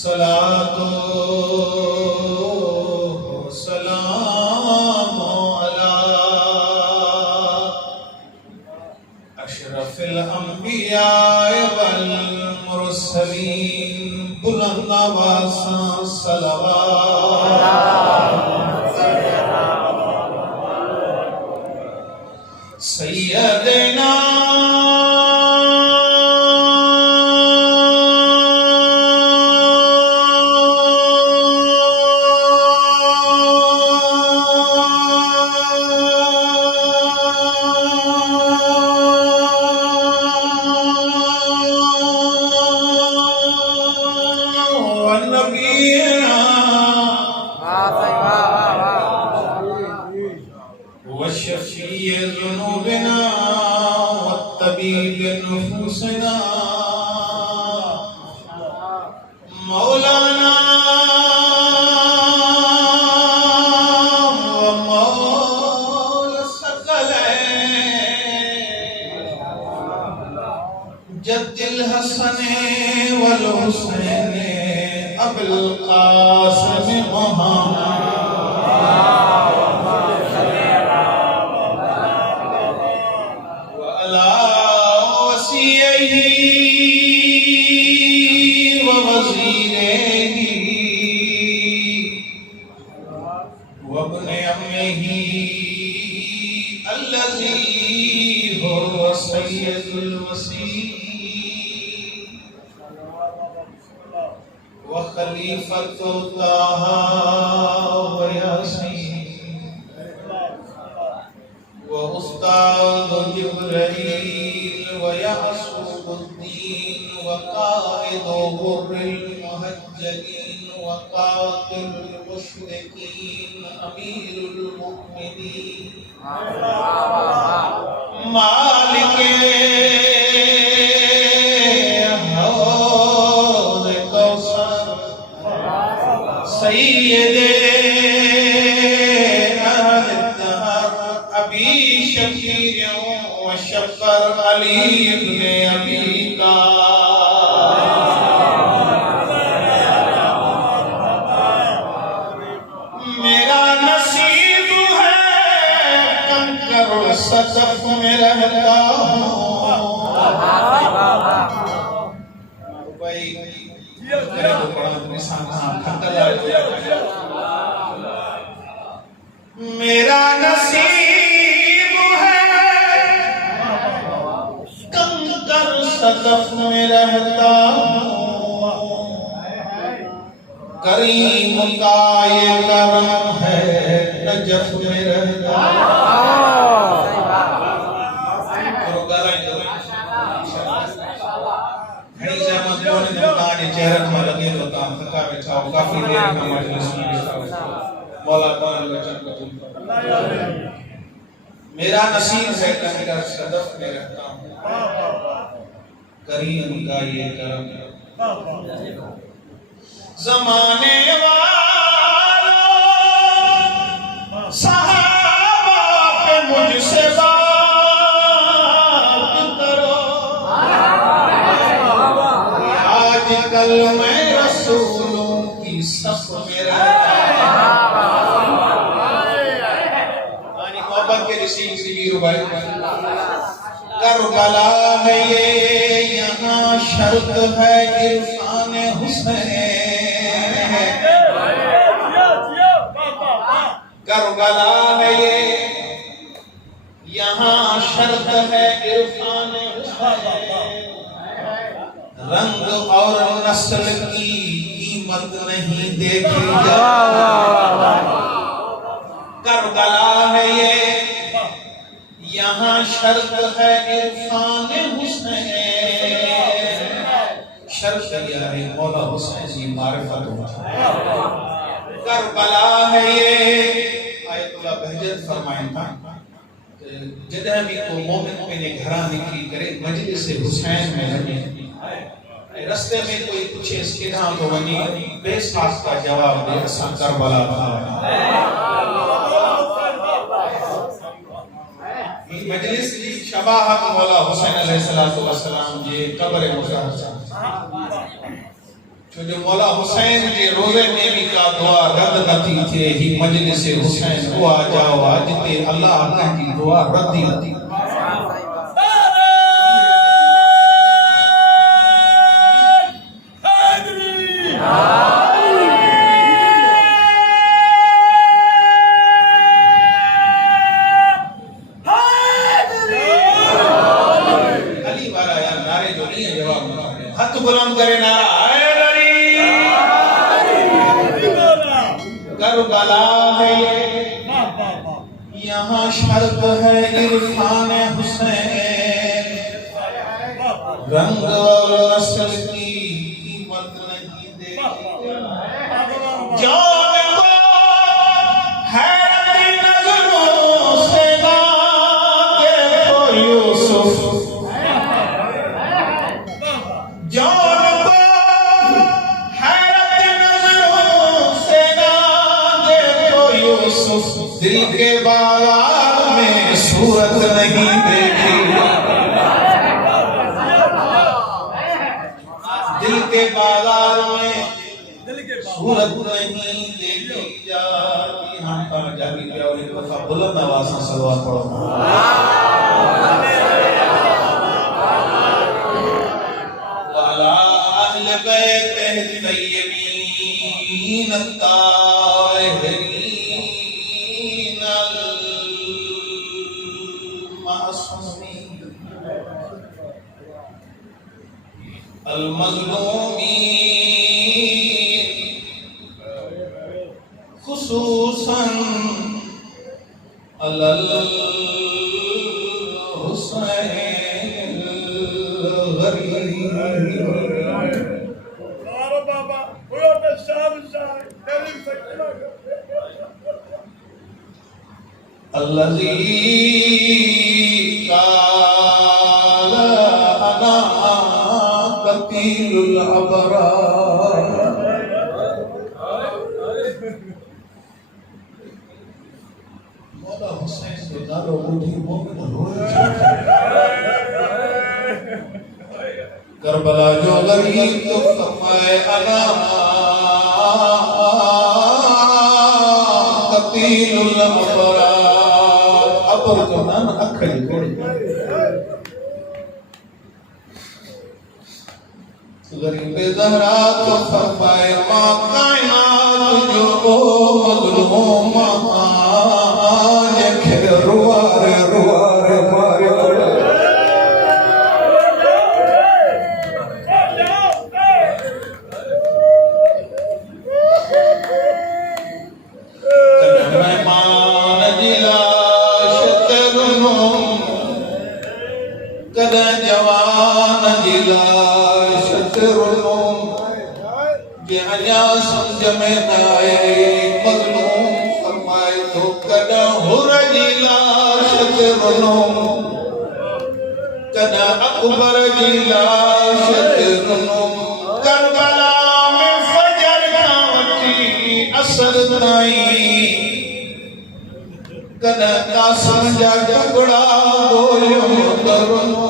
सलातो सलाम अला अशरफिल अंबिया वल मुरसलीन बुलंद आवाज़ सलवात सैयदना मौलाना व मौला सकलैन जद्दिल हसन वल हुसैन अबुल कासिम मुहम्मद व अला वसीयही वब्ने अम्मिही अल्लज़ी हुवा सय्यदुल वसीय्यीन व खलीफतुल ताहा व यासीन व उस्ताद जिब्रील व यासूबुद्दीन व काइदु हुर्रिल मुहज्जलीन व कातिलुल मुशरिकीन अमीरुल मुमिनीन मालिके हौज़ कौसर सय्यदे अहल दहर अबी शकीर व शक्कर अली इब्न अबी सदफ में रहता हूँ भाई मेरे को बड़ा निशान मेरा नसीब है कंकर सदफ में रहता हूँ करीम का ये करम है नजफ में रहता चेहरा में लगे होता थका बैठा हो काफी देर का मजलिस में बैठा हो मौला ताला वचन कबूल कर मेरा नसीब है कि मेरा सदफ में रहता हूं करीम का ये करम ज़माने वालों सहाबा पे मुझसे कल मैं रसूलों की सफ में रहता यानी मोहब्बत के रसील से वीर भाई करबला है ये यहाँ शर्त है इरफान हुसैन करबला है ये यहाँ शर्त है इरफान हुसैन रंग और नस्ल की कीमत नहीं देखी करबला है ये यहाँ शर्त है इरफान हुसैन शर्त यह है मौला हुसैन की मारिफत करबला है ये आयतुल्लाह बहजत फरमाया था जदह भी को मोमिन पे घराने की करे मजलिस हुसैन में लगे रस्ते में कोई पूछे इसके नाम तो वनी बेसास का जवाब दे असा करबला था मजलिस की शबाहत मौला हुसैन अलैहिस्सलाम जे कब्र मुशर्रफ छो जो मौला हुसैन जे रोज़े में भी का दुआ रद नथी थिए ही मजलिस हुसैन उहा जाओ आहे जिते अल्लाह कंहिंजी दुआ रद ई नथी अली वारा या नारे जो ईअं जवाब न हथ बुलंद करे नारा करबला है यहाँ शर्त है इरफान हुसैन रंग और नस्ल की कीमत नहीं देखी जान को हैरत नजरों से ना देखो यूसुफ जान को दिल के बाजार में सूरत नहीं देखी दिल के बाजार में सूरत नहीं देखी जाती हम पर जागी जाओ एक दफा बुलंद आवाज से सलवात पढ़ो वाला अहले बैत तय्यबीन ताहिरीन المظلومين خصوصا على الحسين الغريب الذي قال أنا قتيل الأبرار मौला हुसैन के नारो बूढ़ी मोमिन रोए करबला जो गरीब तो फरमाए अना कतीलुल अबरार अबर तो नाम अखड़ी कोड़ी गरीब ज़हरा तो फरमाए मा कायनात जो मज़लूम जे रुवारे रुवारे मारे मेहमान जिला शतरुनुम कदा जवान जिला शतरुनुम जे अञा समझ में न आए मज़लूम फरमाए तो कदा हुर जिला शतरुनुम कदा अकबर जिला शतरुनुम करबला में फजर का वठी असर ताई कदा कासम जा टुकड़ा बोलियो तरुनो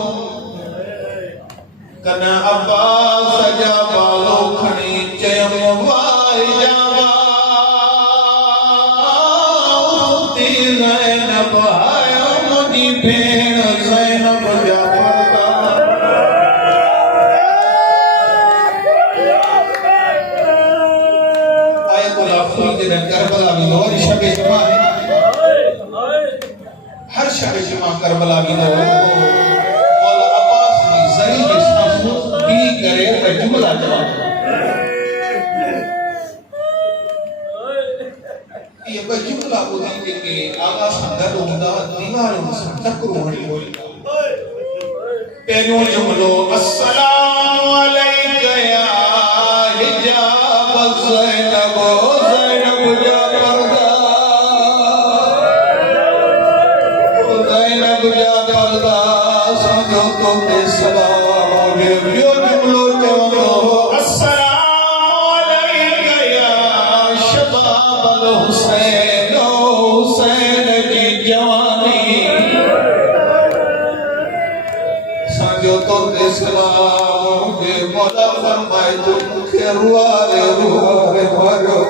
कदा अब्बास जा बालो खणी चयम वाई जावा ज़ैनब आयो मुंहिंजी भेण ज़ैनब जा आयतुल्लाह फूल के करबला में और शबे जुमा हर शबे जुमा करबला में मौला अब्बास की जरी के सामने भी करे जुमला जवाब ये जुमला बोलेंगे कि आगा संदर होंदा दीवारों से टकरो हड़ी बोली पहलो जुमलो अस्सलामु अलैका या हिजाब ज़ैनब ज़ैनब जा पर्दा ज़ैनब जा पर्दा समझो तो ते सलाम ये जुमलो चवंदो अस्सलामु अलैका या शबाब अल हुसैन हुसैन की जवानी समझो तो ते सलाम ये मौला फरमाए तो के रुआरे रुआरे भरो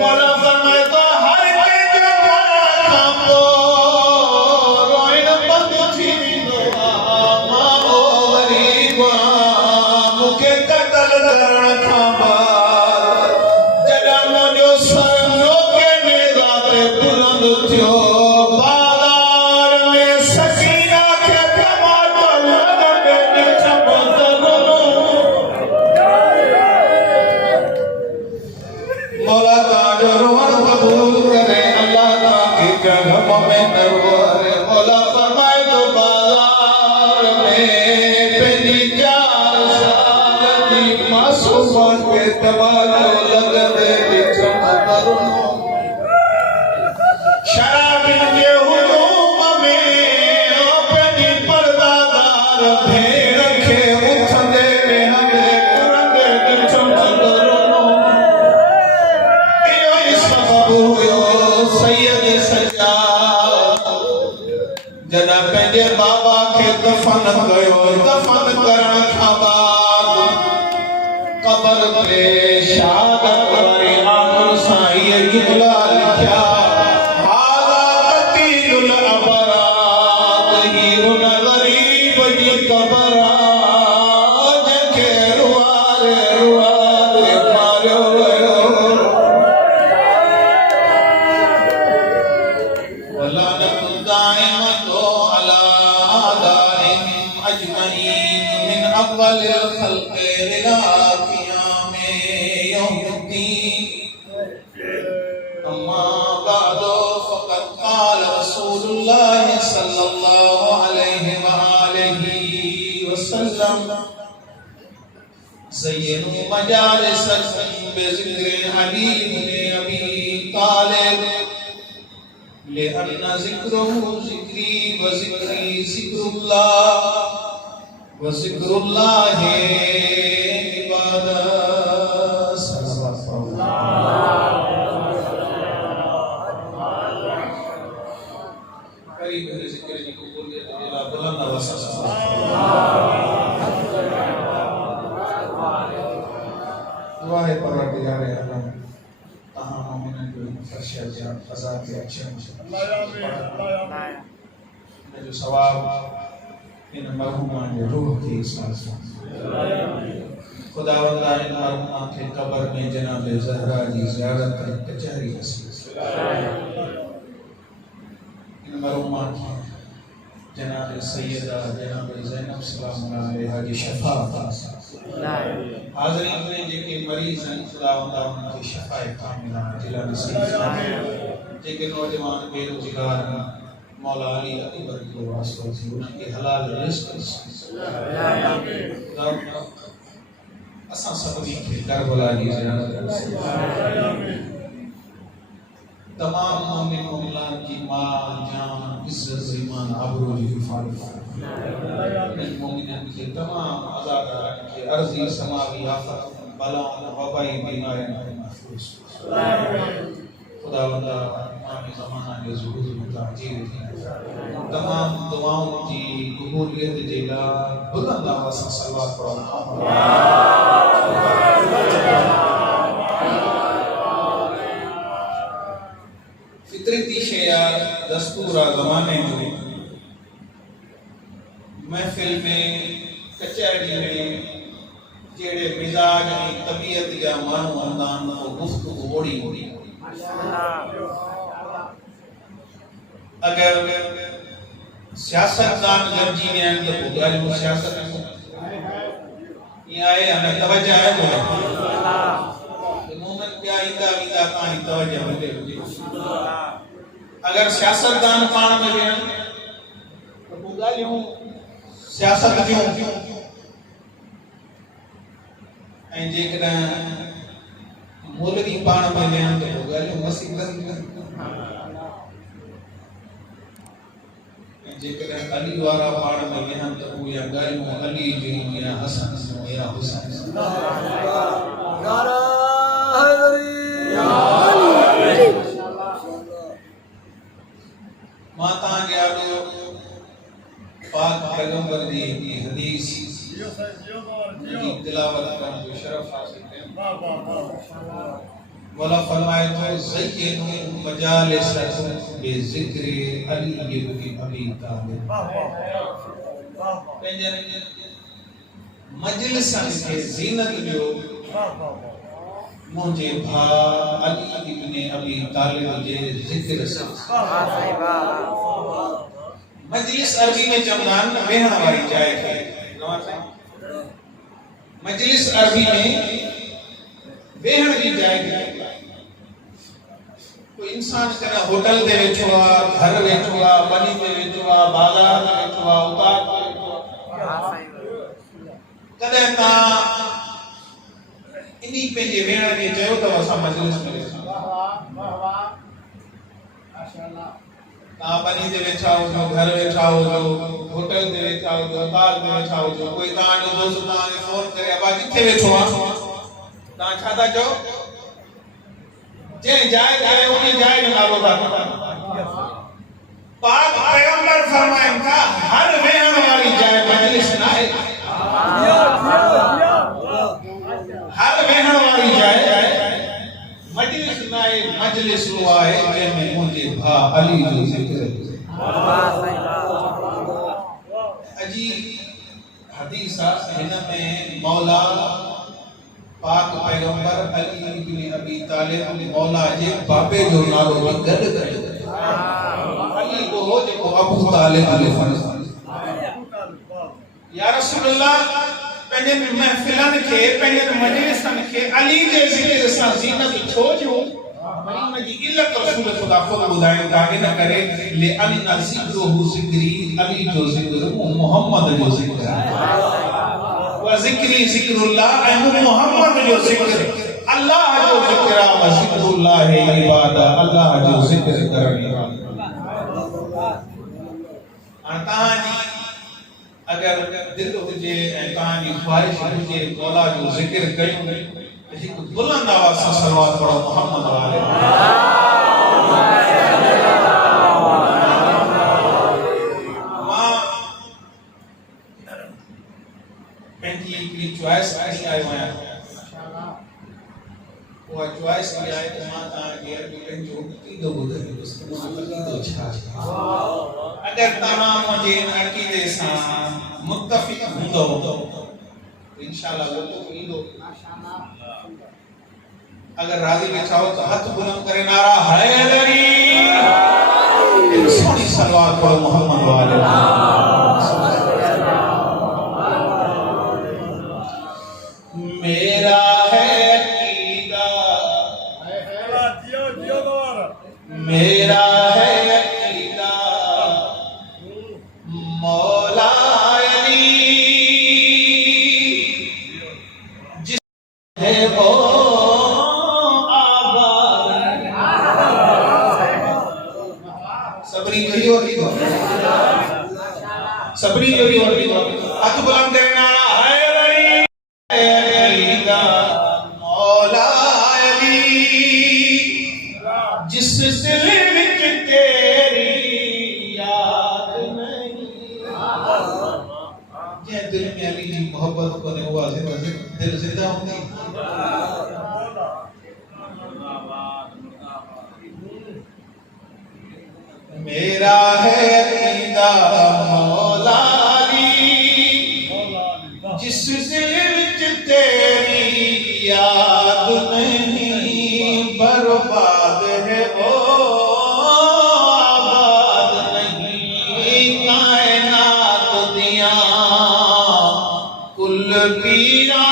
मौला फरमाए तो हर के जमाना को रोइन बंद थी मा ओ गरीबा मुके कतल करण खां बाद जडा मुंहिंजो सर लोके में राते बुलंद थियो जना पंहिंजे बाबा के दफन कयो दफन करण खां बाद कब्र ते शहादत वारे आंखुनि सां इहे जुमला लिखिया हाज़ा कतीलुल अबरात हीरुन ग़रीब जी कब्र जंहिंखे रुआरे रुआरे मारियो वियो वलानत दाइमतो अला आदाइहिम अजमईन मिन अव्वलिल ख़ल्क़ि इला क़ियामे यौमिद्दीन अम्मा बअदु फ़क़द क़ाल रसूलुल्लाह सल्लल्लाहु अलैहि व आलिहि वसल्लम ज़य्यनु मजालिसकुम बिज़िक्रि अली इब्न अबी तालिब लिअन्न ज़िक्रुहु ज़िक्री व ज़िक्री ज़िक्रुल्लाह व ज़िक्रुल्लाहि इबादत करीब है ज़िक्र जी कबूलियत अल्लाह बुलंद आवाज़ दुआ है परवरदिगार आलम तहां मोमिनन जो फरशा जा फज़ा के अच्छे जो सवाब इन मरहुमान जो रूह की खुदावंदा इन मरहुमान के कब्र में जनाब ज़हरा जी ज़ियारत कचहरी नसीब इन मरहुमान की जनाब सैयदा जनाब ज़ैनब सलाम अलैहा की शफाअत हाज़रीन में जेके मरीज़ हैं खुदावंदा उनकी शफाए कामिला जिला नसीब जेके नौजवान बेरोजगार मौला अली अकबर के वास्ते से उनके हलाल रिज़्क़ असां सभी के करबला की ज़ियारत तमाम मोमिन मोमिनात की माल जान इज्जत ईमान आबरू की हिफाजत इन मोमिनन के तमाम आज़ादार के अर्ज़ी समावी आफत बलाओं वबाई बीमारियों से महफूज खुदावंदा इमाम ज़माना के ज़ुहूर में ताजीर तमाम दुआओं की कबूलियत जे लाइ बुलंद आवाज़ सां सलवात पढ़ो फितरती शया दस्तूरा ज़माने जो महफिल में कचहरी में जेड़े मिजाज की तबीयत या मानू अंदान को गुफ्तगू ओड़ी ओड़ी अगर सियासतदान गंजी ने तो बुगाल में सियासत ये आए हमें तवज्जो है तो मोमिन क्या इंदा विदा का तवज्जो मिले अगर सियासतदान पान में लेन तो बुगालियों सियासत क्यों ऐं जेकॾहिं मौलवी पाण में लेन तो बुगालियों मसीबत जेकॾहिं अली वारा पाण में वेहन त उहे या ॻाल्हियूं अली जूं या हसन या हुसैन मां तव्हांखे आॾो पाक पैगंबर जी हदीस जी तिलावत करण जो शरफ हासिल कयो। मौला फरमाए तो ज़य्यनु मजालिसकुम बिज़िक्रि अली इब्न अबी तालिब। मजलिसन खे ज़ीनत ॾियो मुंहिंजे भाउ अली इब्न अबी तालिब जे ज़िक्र सां। मजलिस अरबी में चवंदा आहिनि वेहण वारी जाइ खे। मजलिस अरबी में वेहण जी जाइ खे। कोई इंसान कॾहिं होटल ते वेठो आहे, घर वेठो आहे, बनी ते वेठो आहे, बाज़ार में वेठो आहे, उतार ते वेठो आहे। कॾहिं तव्हां इन्ही पंहिंजे वेहण खे चयो अथव असां मजलिस में वेठा तव्हां बनी ते वेठा हुजो, घर वेठा हुजो, होटल ते वेठा हुजो, उतार ते वेठा हुजो, कोई तव्हांजो दोस्त तव्हांखे फोन करे अबा किथे वेठो आहे, तव्हां छा था चओ? जंहिं जाइ ते उन जाइ जो नालो था खणो। पाक पैगंबर फरमाइनि था हर वेहण वारी जाइ मजलिस न आहे। हर वेहण वारी जाइ मजलिस न आहे। मजलिस उहा आहे जंहिंमें मुंहिंजे भाउ अली जो ज़िक्र हुजे। अजी हदीस आहे हिन में मौला पाक पैगंबर अली इब्न अबी तालिब मौला जे बाबे जो नालो बि गॾु कयो। अली वो जेको अबू तालिब जो फर्ज़। या रसूल अल्लाह पंहिंजे महफ़िलनि खे पंहिंजे मजलिसनि खे अली जे ज़िक्र सां ज़ीनत छो ॾियो? उन जी इल्लत रसूल खुदा ख़ुद ॿुधाइनि था। इन करे लिअन ज़िक्रुहु ज़िक्री अली जो ज़िक्र मुहम्मद जो ज़िक्र व ज़िक्री ज़िक्रुल्लाह ऐं मुहम्मद जो ज़िक्र अल्लाह जो ज़िक्र व ज़िक्रुल्लाह इबादा अल्लाह जो ज़िक्र करण। तव्हांजी अगर दिल हुजे ऐं तव्हांजी ख्वाहिश हुजे मौला जो ज़िक्र कयूं हिकु बुलंद आवाज़ सां सलवात पढ़ो मोहम्मद वाले। मां पंहिंजी हिकिड़ी चॉइस खणी आयो आहियां। उहा चॉइस इहा आहे त मां तव्हांखे अॼु पंहिंजो अक़ीदो ॿुधाईंदुसि त मुंहिंजो अक़ीदो छा आहे। अगर तव्हां मुंहिंजे अक़ीदे सां मुत्तफ़िक़ हूंदो इंशाअल्लाह लुत्फ़ ईंदो। अगर राज़ी वेठा हो तो हथ बुलंद करे नारा हैदरी। सोनी सलवात पढ़ो मोहम्मद वाले। मेरा है अक़ीदा, मेरा है अक़ीदा मौला अली जिस है वो सबरी जोड़ी और भी सबरी जोड़ी और भी हाथ बुलंद करे नारा हैदरी मौला अली जिस दिल विच तेरी याद नहीं। जे दिल में अली जी मोहब्बत को ने हुआ दिल जिंदा होंगी। मेरा है अक़ीदा मौला अली जिस दिल विच तेरी याद नहीं। बर्बाद है वो आबाद नहीं। कायनात दिया कुल पीरा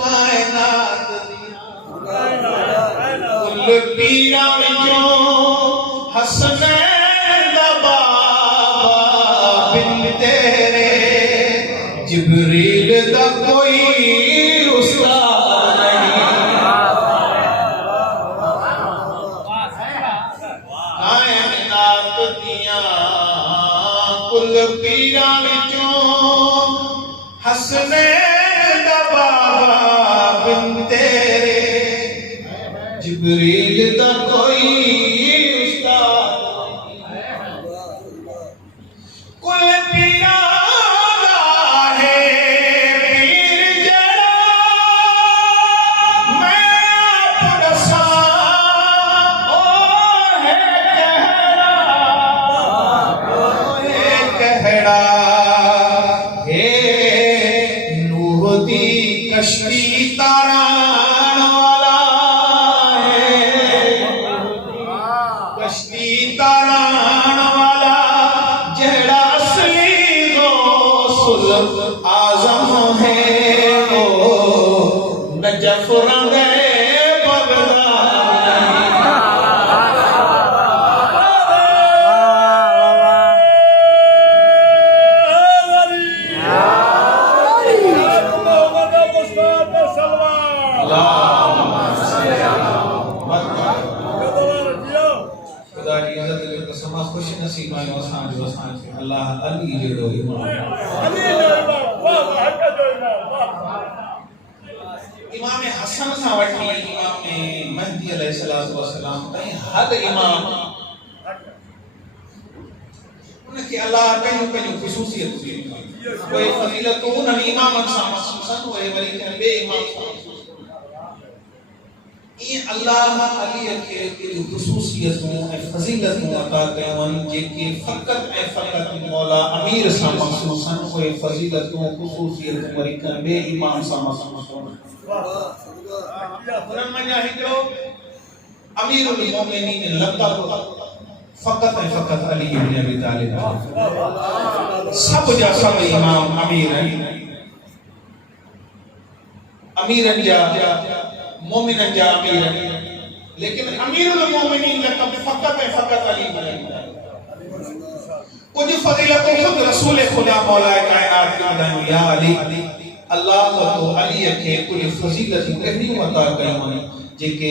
कायनात दिया कुल पीरा हसनैन दा बाबा बिन तेरे जिब्रील दा कोई उस्ताद नहीं। कायनात दियां कुल पीरां विचों हसनैन दा बाबा बिन तेरे जिब्रील दा कोई कुल पीरा गौसुल आजम है वो नजफ रंगे खुश नसीब आयो असां अल्लाह अली जहिड़ो इमाम इमाम हसन सां वठी इमाम महदी अलैहिस्सलातु वस्सलाम ताईं हर इमाम उनखे अल्लाह पंहिंजूं ख़ुशूसियत दी कोई फज़ीलत उन्हनि इमामनि सां मख़सूस आहिनि उहे वरी कंहिं ॿिए इमाम सां अल्लाह अली के ख़ुशूसियतूं ऐं फज़ीलतूं अता कयूं जेके फ़क़त ऐं फ़क़त मौला अमीर सां मख़सूस आहिनि उहे फज़ीलतूं ख़ुशूसियतूं वरी कंहिं ॿिए इमाम सां मख़सूस आहिनि। उन्हनि मंझां हिकिड़ो अमीरुल मोमिनीन लक़ब फ़क़त ऐं फ़क़त अली इब्न अबी तालिब सब जा सब इमाम अमीर आहिनि अमीरनि जा मोमिनन जा अमीर लेकिन अमीरुल मोमिनीन लक़ब फ़क़त ऐं फ़क़त अली कुछ फज़ीलत खुद रसूल खुदा मौला कायनात ने ॿुधायूं या अली अल्लाह तो अली के कुछ फज़ीलतूं अहिड़ियूं अता कयूं जेके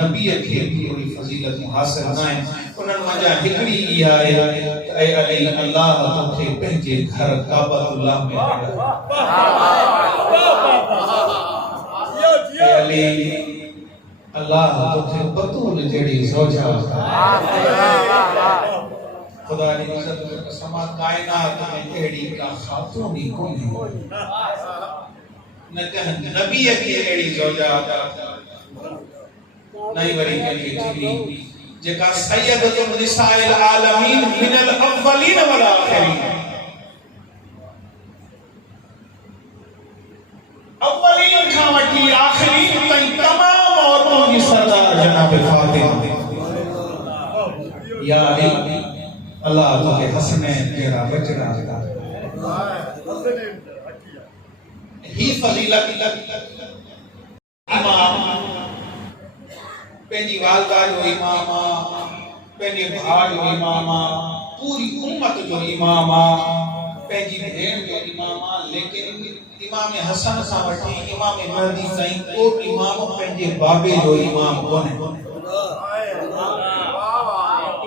नबी के भी कोई फज़ीलत हासिल न आहिनि उन्हनि मंझां हिकिड़ी इहा आहे त ऐ अली अल्लाह तोखे पंहिंजे घर काबतुल्लाह में अली अल्लाह तोखे बतूल जहिड़ी ज़ौजा खुदा जी इज़्ज़त में कसम कायनात में अहिड़ी का ख़ातून ही कोन्हे न कंहिं नबी खे अहिड़ी ज़ौजा नहीं वरी कंहिंखे थी जेका सय्यदतुन निसाइल आलमीन मिनल अव्वलीन वल आखिरीन अव्वलीन खां वठी आखिरीन ताईं तमाम औरतों जी सरदार जनाब फातिमा या अली अल्लाह तोखे हसनैन जहिड़ा बचड़ा अता ही फज़ीलत इमाम पंहिंजी वालदा जो इमाम पंहिंजे भाउ जो इमाम पूरी उम्मत जो इमाम पंहिंजी भेण जो इमाम लेकिन इमाम हसन सां वठी इमाम महदी ताईं को इमाम पंहिंजे बाबे जो इमाम कोन्हे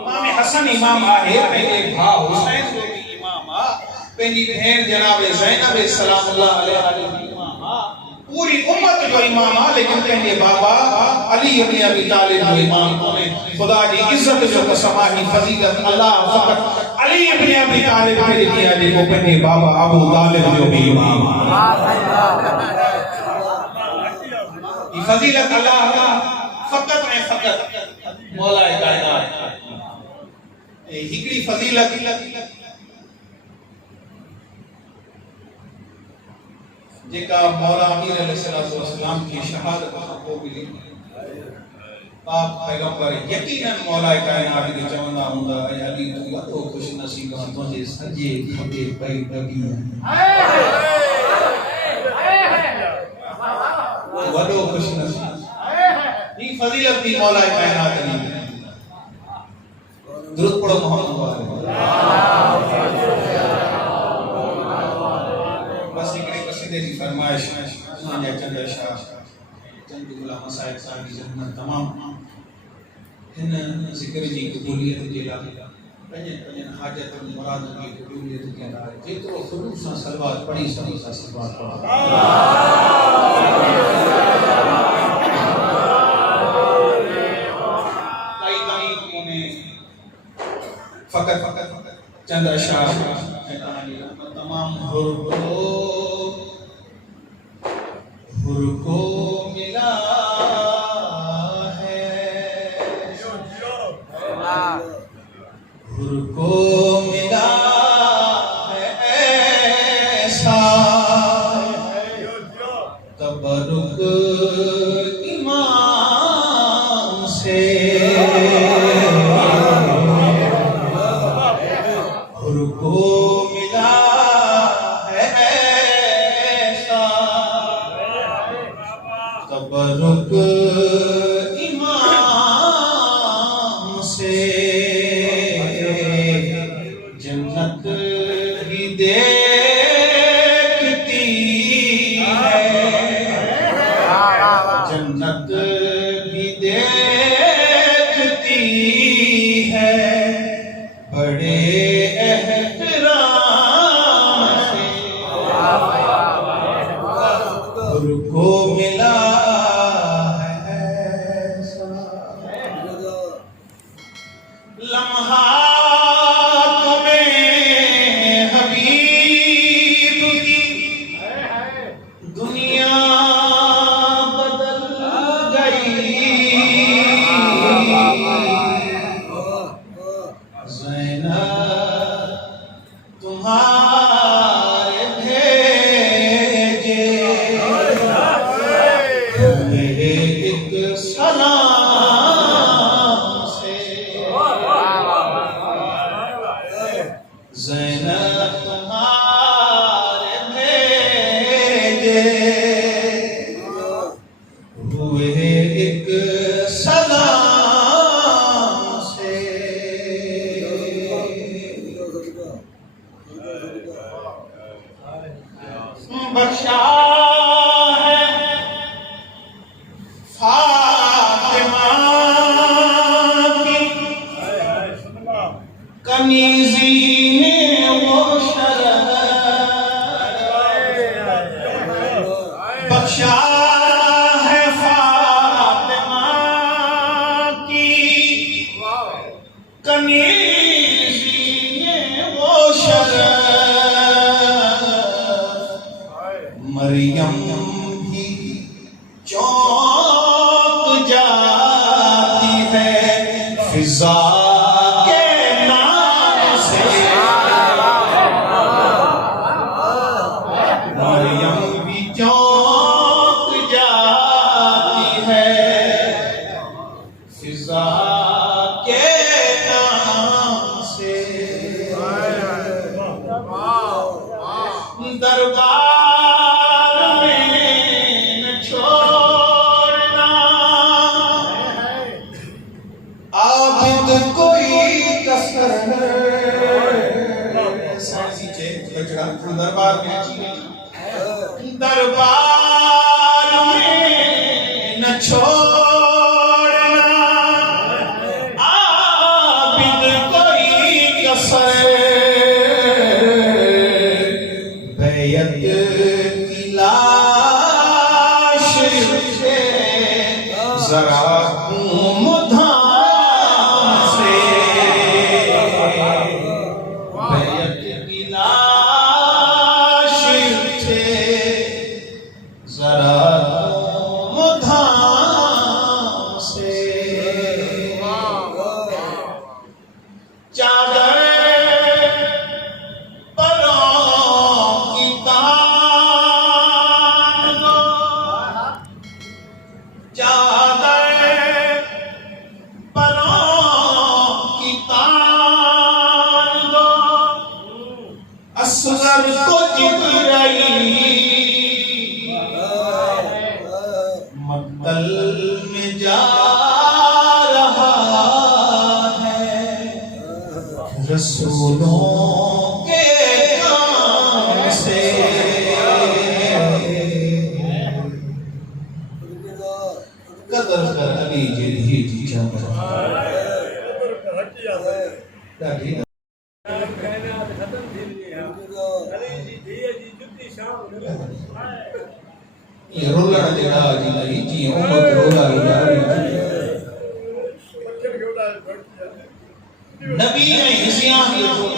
इमाम हसन इमाम आहे पंहिंजे भाउ हुसैन जो भी इमाम पंहिंजी भेण जनाब ज़ैनब सलामुल्लाह अलैहा जो इमाम पूरी उम्मत जो इमाम लेकिन पंहिंजे बाबा अली इब्न अबी तालिब जो इमाम कोन्हे खुदा जी इज्जत जो कसम आहे फज़ीलत अल्लाह फ़क़त अली इब्न अबी तालिब खे ॾिनी आहे जेको पंहिंजे बाबा अबू तालिब जो भी इमाम ई फज़ीलत अल्लाह फ़क़त ऐं फ़क़त मौला कायनात हिकिड़ी फज़ीलत जेका मौला अमीर अलैहिस्सलातु वस्सलाम की शहादत खां पोइ मिली पाक पैगंबर यकीनन मौला कायनात के चवंदा हूंदा ऐं अली तूं वॾो ख़ुशनसीब आहीं तुंहिंजे सॼे खॿे पई दॿी वॾो ख़ुशनसीब ही फज़ीलत भी मौला कायनात दी दुरूद पढ़ो मोहम्मद बस हिकिड़े कसीदे जी फरमाइश मुंहिंजा चंद शाह चंद गुलाम साहिब साहब जी जन्नत तमामु हिन ज़िक्र जी क़बूलियत जे लाइ पंहिंजनि हाजतुनि मुरादनि जी क़बूलियत जे लाइ जेतिरो ख़ुलूस सां सलवात पढ़ी सघूं था सलवात पढ़ो काई तमीज़ कोन्हे फ़क़त चंद शाह ऐं तव्हांजी रहमत तमामु हुर को मिला है हुर को मिला है ऐसा तबरुक इमाम से हुर को मिला है बख्शा है फातिमा की कनीज़ी ने वो शरह बख्शा है फातिमा की कनीज़ी ने वो शरह मरियम भी चौंक जाती है फिजा के नाम से मरियम भी चौंक जाती है फिजा के नाम से दरबार आबिद कोई कसर सासी चे बजरा दरबार में न छोड़ना आबिद कोई कसर बैयत की लाश से जरा असगर को मक्तल में जा रहा है रसूलों के काम से कदर कर अली जी ये रोला तेरा जी नहीं जी उम्मत रोला नबी ने हिसियां जो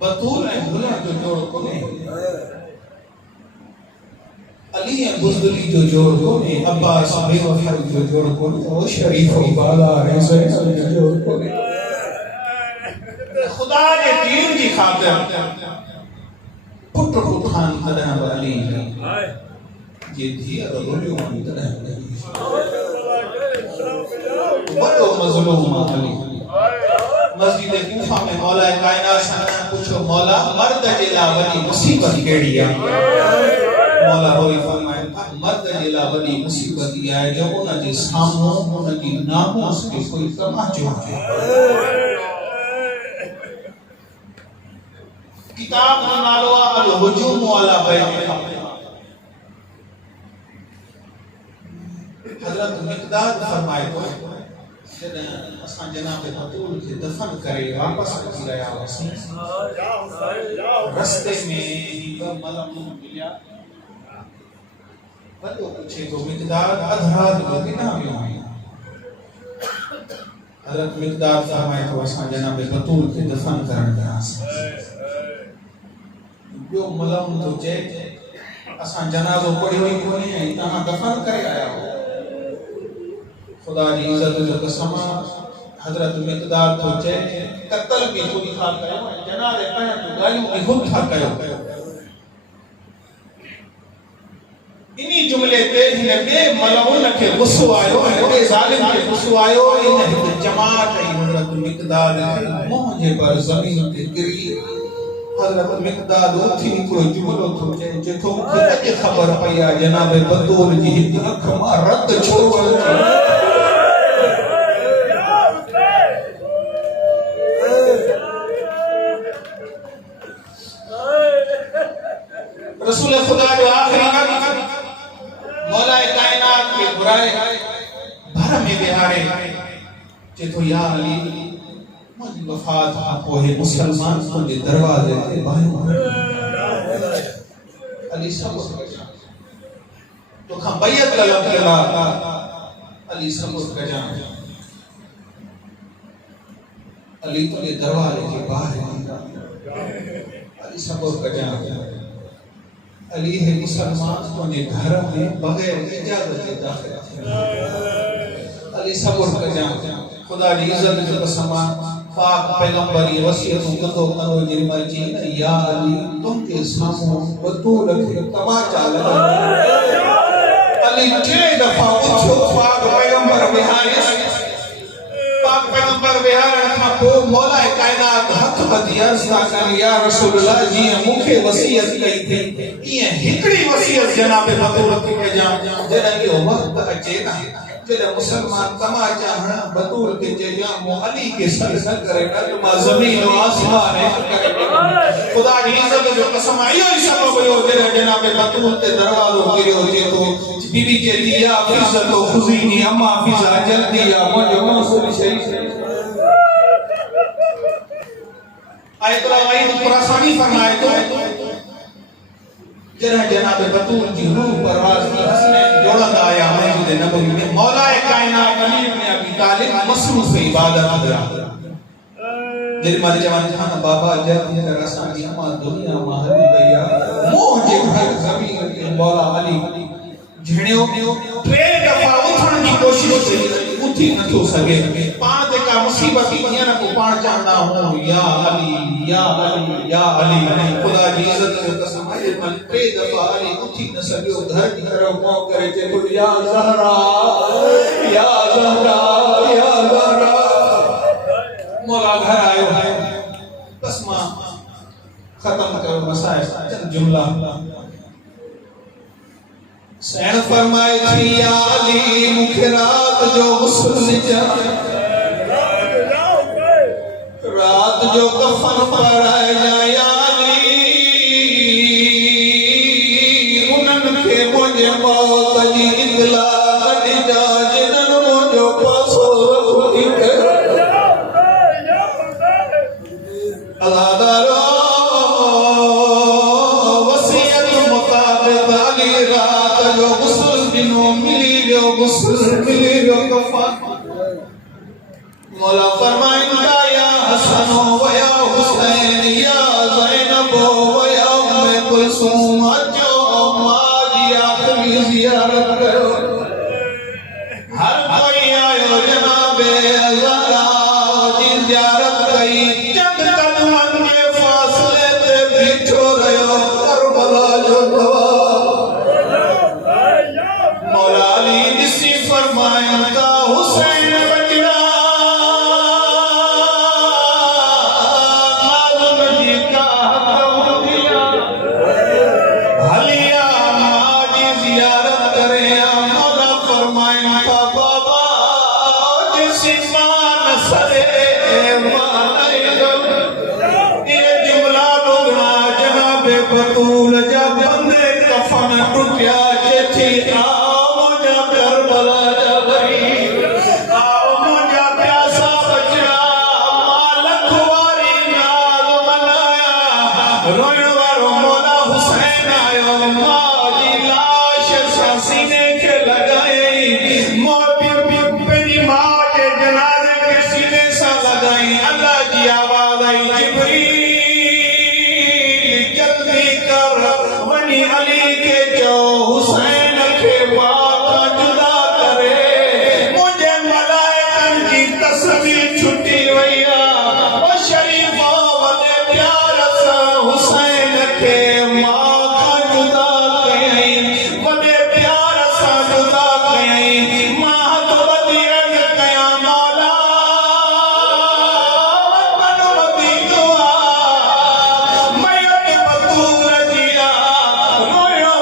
बतूल ने भुला जो जोड़ को ने अली ने बुज़दली जो जोड़ को ने अब्बास बेवफा जो जोड़ को ने वो शरीफ बाला रज़ा जो जोड़ को ने खुदा के दीन की खातिर पुत्र खान खदना वाली ये थी अदोलियो मंत्र है बड़ो मजलूम अली मस्जिद कूफा में मौला कायनात से पूछो मौला मर्द जिला वली मुसीबत केड़ी है मौला होई फरमाए मर्द जिला वली मुसीबत ये है जो उन जे सामने उन की नामोस के कोई तमाचो है किताब का नालो अल हुजूम वाला बयान हजरत मिक़दाद फरमाए तो जॾहिं असां जनाब बतूल खे दफन करे वापस अची रहिया हुआसीं रस्ते में मलम मिलिया वॾो पुछे तो मिक़दाद अधरात जो किना वियो आहीं हजरत मिक़दाद फरमाए तो असां जनाब बतूल खे दफन करण वियासीं ॿियो मलम तो चए असां जनाज़ो पढ़ियो ई कोन्हे ऐं तव्हां दफन करे आया हो खुदा जी इज्जत जो कसम हजरत मिक़दाद तो चए कत्ल भी कोई था कयो जनाज़े पढ़ण तो ॻाल्हियूं बि ख़ुदि था कयो इन्ही जुमले ते हिन ॿिए मलउन खे गुस्सो आयो ऐं ओॾे ज़ालिम खे गुस्सो आयो इन हिकु जमात ऐं हजरत मिक़दाद मुंहुं जे पर ज़मीन ते किरी हजरत मिक़दाद उथी हिकिड़ो जुमलो थो चए जेको मूंखे अॼु ख़बर पई आहे जनाब बतूल जी हिकु अख मां रत छो वरिती रसूल खुदा जो आखिरी मौला कायनात के बुराए भर में बिहारे चेतो या अली मुझी वफात पोहे मुसलमान को दे दरवाजे के बाहर अली सब तो खा बैयत ललब केला अली सब गजा अली तो दे दरवाजे के बाहर अली सब गजा अली है मुसलमान को ने घर में बगैर इजाजत के दाखिल अली सब्र कर जा खुदा की इज्जत के समा पाक पैगंबर की वसीयत को करो जी मर्जी या अली तुम के सामने बतूल के तमाचा लगा अली टे दफा उठो पाक पैगंबर बिहारी पाक पैगंबर बिहार का को मौला कायनात हथ बदिया कर या रसूलुल्लाह जी मुखे वसीयत कई थी ये हिकड़ी वसीयत जनाब बतूल के जा जरा के वक्त अचे ना जरा मुसलमान तमाचा हणा बतूल के जरिया मो अली के सर करे कलमा जमीन और आसमान है खुदा की इज्जत जो कसम आयो ही सब भयो जरा जनाब बतूल के दरवाजो गिरो जे तो बीबी के लिया इज्जत तो खुजीनी अम्मा फिजा जल्दी या मुझे मौसूल शरीफ आयत आयत पुरासानी फरमाए तो जरा जनाब बतूल की रूह परवाज की हसने जोड़ा आया मौजूद नबवी में मौला कायनात अली इब्न अबी तालिब मसरूफ इबादत करा जरी मारे जवान खान बाबा जल्दी करा सानी अम्मा दुनिया महली भैया मोह जे घर जमीन के मौला अली झणियो टे दफा उठण की कोशिश कई उठी न तो सके पांच का मुसीबत की न को पाण चाहना हो या अली या अली या अली खुदा की इज्जत के कसम है मन टे दफा अली उठी न सके घर की तरफ मुंह करे थे बोल या ज़हरा या ज़हरा या ज़हरा मौला घर आयो है बस मां खत्म करो मसाइल चंद जुमला सैन फरमाए थी या अली मुखे रात जो गुस्ल जा रात जो कफन पराए जा अली उनन के मुझे मौत जी इतला दी जा जिनन मुझे पासो रखी के अलादारो वसीयत मुताबिक अली रात जो गुस्ल दिनों मिली जो कफन मौला फरमाइंदा या हसन व या हुसैन या ज़ैनब व या उम्मे कुलसूम जो माजी आखिरी ज़ियारत करो हर कोई आयो जनाबे ज़हरा जी ज़ियारत कई चंद कदमन के फासले ते बीठो रहो करबला जो गवा मौला अली दिसी फरमाइंदा हुसैन बचड़ा बतूल जब बंदे कफन टूटिया थी आओ जा करबला जा गई आओ मुझा प्यासा बचड़ा मालक वारी नाज मनाया रोने वालो मौला हुसैन आयो माजी लाश सीने के लगाई मोती मेरी मां के जनाजे के सीने से लगाई अल्लाह की आवाज आई जिब्रील अली के जो हुसैन के बाका जुदा करे मुझे मलाइकन की तस्वीर छुट्टी वैया ओ शरीफा वदे प्यार सा हुसैन के माका जुदा कई वदे प्यार सा जुदा कई मां तो बदिया कया मौला बनो दी दुआ मैं बतूल जिया रोयो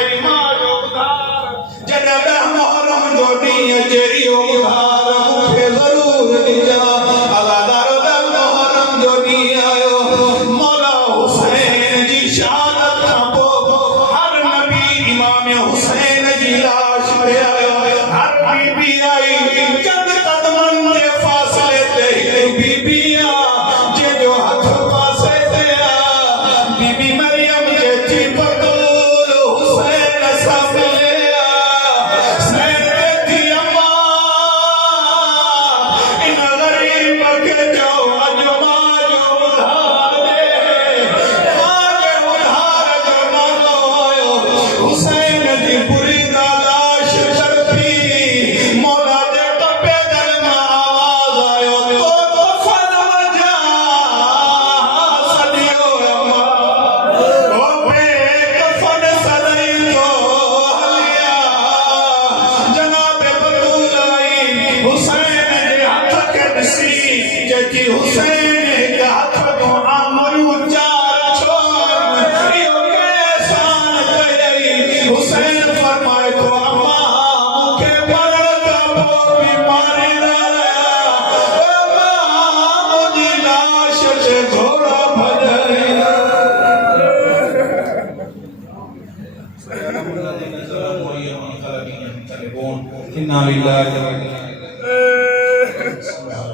कई मां जो उधार जॾहिं मोहरम जो ॾींहुं अचे इहो उधार मूंखे ज़रूर ॾिजां अज़ादारो ॾह मोहरम जो ॾींहुं आयो मौला हुसैन जी शहादत खां पोइ हर नबी इमाम हुसैन जी लाश ते आयो हर बीबी आई चंद कदमनि जे फासिले ते हिकु बीबी आहे जंहिंजो हथ पासे ते आहे बीबी मरियम जे थी बतूल हुसैन सां मिले हुसैन ते थी अम्मा इन ग़रीब खे चओ अॼु मां जो उधार ॾे मां जे उधार जो नालो आयो हुसैन जी बुरीदा लाश तड़पी मौला जे टपे दिल मां आवाज़ आयो तो कफन वजा सदियो अम्मा ओ बे कफन सदई तो हलिया जनाब बतूल आई हुसैन जे हथ खे ॾिसी चई हुसैन हिकु हथ जो आमरू चार छोड़ इहो केसान कयई हुसैन फरमाए थो अम्मा मूंखे मरण खां पोइ बि मारींदा रहिया अम्मा मुंहिंजी लाश ते घोड़ा भॼाईंदा इन्ना लिल्लाहि व इन्ना इलैहि राजिऊन